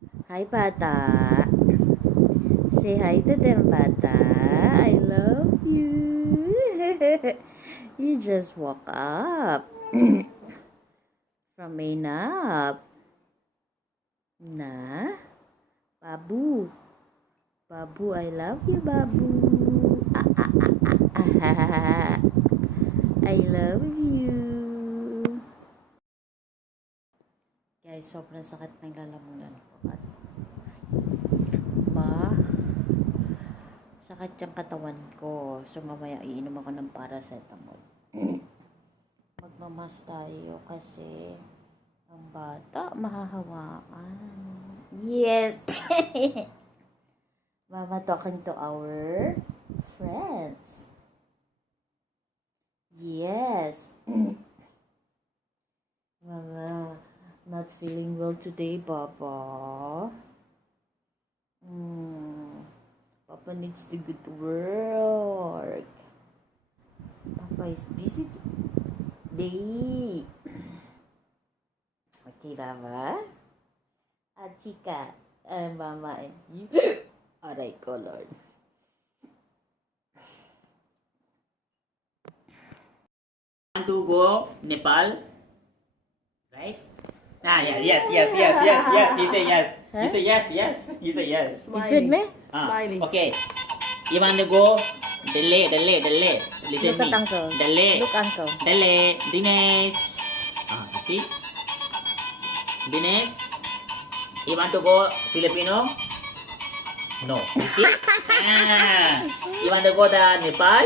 Hi, bata. Say hi to them, bata. I love you. you just woke up from a nap. Na? Babu. Babu, I love you, Babu. I love you. Guys, sobrang sakit ng lalamunan ko. At ba? Sakit yung katawan ko. So, mamaya iinom ako ng paracetamol. Magmamas tayo kasi ang bata mahahawakan. Yes! Mama talking to our friends. Yes. Mama, not feeling well today, Papa. Hmm. Papa needs to go to work. Papa is busy today. Okay, Mama. At chika. Uh, Mama. Aray ko, Lord. want to go Nepal? Right? Ah, yeah, yes, yes, yes, yes, yes. He say yes. He say yes, yes. He say yes. Is it me? Ah, Smiling. Okay. You want to go Delhi, Delhi, Delhi. Listen Look me. at uncle. Delhi. Look, uncle. Delhi. Dinesh. Ah, you see? Dinesh. You want to go Filipino? No. You see? ah. You want to go the Nepal?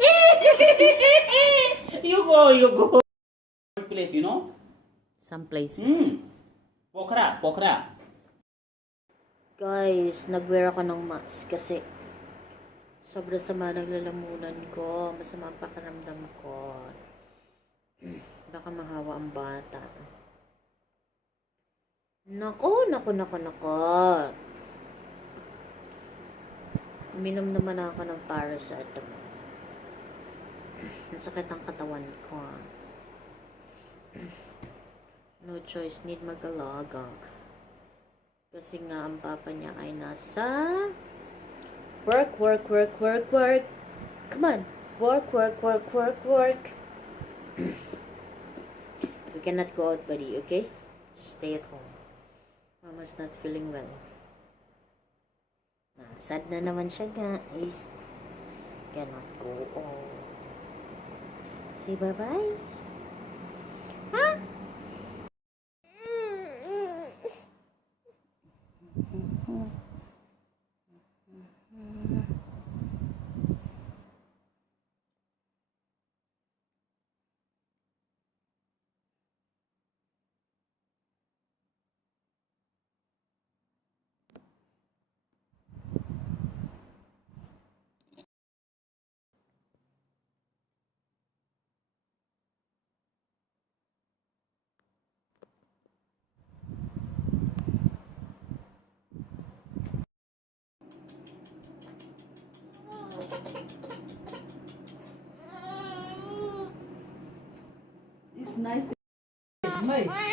you go, you go. Good place, you know? Some places. Hmm. Pokhara, Pokhara. Guys, nag-wear ako ng mask kasi sobrang sama ng lalamunan ko. Masama ang pakiramdam ko. Baka mahawa ang bata. Nako, nako, nako, nako. Uminom naman ako ng paracetamol. Nasakit ang katawan ko. No choice, need mag-alaga. Kasi nga ang papa niya ay nasa work, work, work, work, work. Come on. Work, work, work, work, work. we cannot go out, buddy, okay? Just stay at home. Mama's not feeling well. Ah, sad na naman siya, guys. Cannot go out. Say bye-bye. Ha? 嗯 nice.